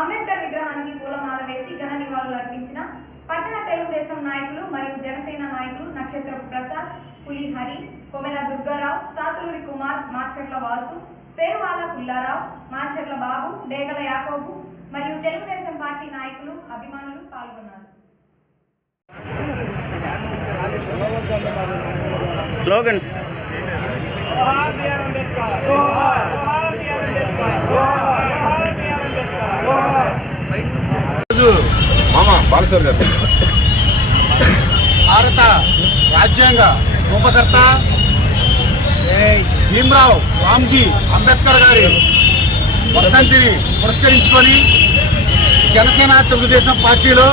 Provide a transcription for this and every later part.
అంబేద్కర్ విగ్రహానికి పూలమాల వేసి ఘన నివాళులు అర్పించిన పట్టణ తెలుగుదేశం నాయకులు మరియు జనసేన నాయకులు నక్షత్రపు ప్రసాద్, పులి హరి, కొమెల దుర్గారావు, సాతులూరి కుమార్, మాచర్ల వాసు, పేరువాల పుల్లారావు, మాచర్ల బాబు, డేగల యాకోబు మరియు తెలుగుదేశం పార్టీ నాయకులు, అభిమానులు పాల్గొన్నారు. స్లోగన్స్ భారత రాజ్యాంగ రూపకర్త భీమ్రావ్ రామ్జీ అంబేద్కర్ గారి వర్ధంతిని పురస్కరించుకొని జనసేన తెలుగుదేశం పార్టీలో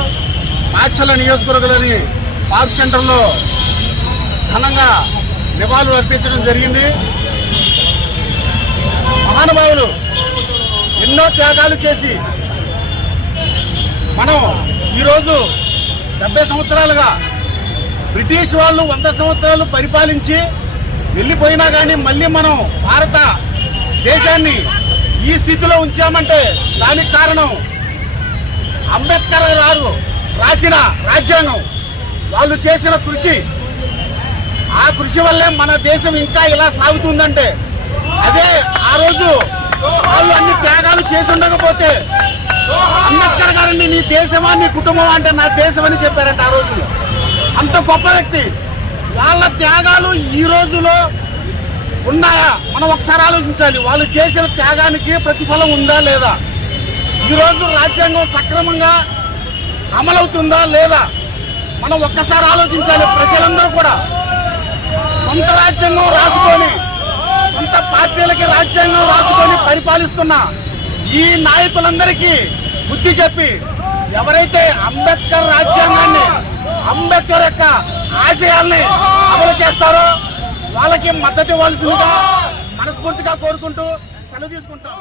మాచర్ల నియోజకవర్గంలోని పార్క్ సెంటర్లో ఘనంగా నివాళులు అర్పించడం జరిగింది. మహానుభావులు ఎన్నో త్యాగాలు చేసి మనం ఈరోజు 70 సంవత్సరాలుగా బ్రిటిష్ వాళ్ళు 100 సంవత్సరాలు పరిపాలించి వెళ్ళిపోయినా కానీ మళ్ళీ మనం భారత దేశాన్ని ఈ స్థితిలో ఉంచామంటే దానికి కారణం అంబేద్కర్ గారు రాసిన రాజ్యాంగం, వాళ్ళు చేసిన కృషి. ఆ కృషి వల్లే మన దేశం ఇంకా ఇలా సాగుతుందంటే అదే ఆ రోజు వాళ్ళు అన్ని త్యాగాలు చేసి ఉండకపోతే అంబేద్కర్ గారిని నీ దేశమా నీ కుటుంబం అంటే నా దేశం అని చెప్పారంట. ఆ రోజు అంత గొప్ప వ్యక్తి. వాళ్ళ త్యాగాలు ఈ రోజులో ఉన్నాయా మనం ఒకసారి ఆలోచించాలి. వాళ్ళు చేసిన త్యాగానికి ప్రతిఫలం ఉందా లేదా, ఈరోజు రాజ్యాంగం సక్రమంగా అమలవుతుందా లేదా మనం ఒక్కసారి ఆలోచించాలి. ప్రజలందరూ కూడా సొంత రాజ్యాంగం రాసుకొని, సొంత పార్టీలకి రాజ్యాంగం రాసుకొని పరిపాలిస్తున్న ఈ నాయకులందరికీ బుద్ధి చెప్పి ఎవరైతే అంబేద్కర్ రాజ్యాంగాన్ని, అంబేద్కర్ యొక్క ఆశయాల్ని అమలు చేస్తారో వాళ్ళకి మద్దతు ఇవ్వాల్సిందిగా మనస్ఫూర్తిగా కోరుకుంటూ సెలవు తీసుకుంటాం.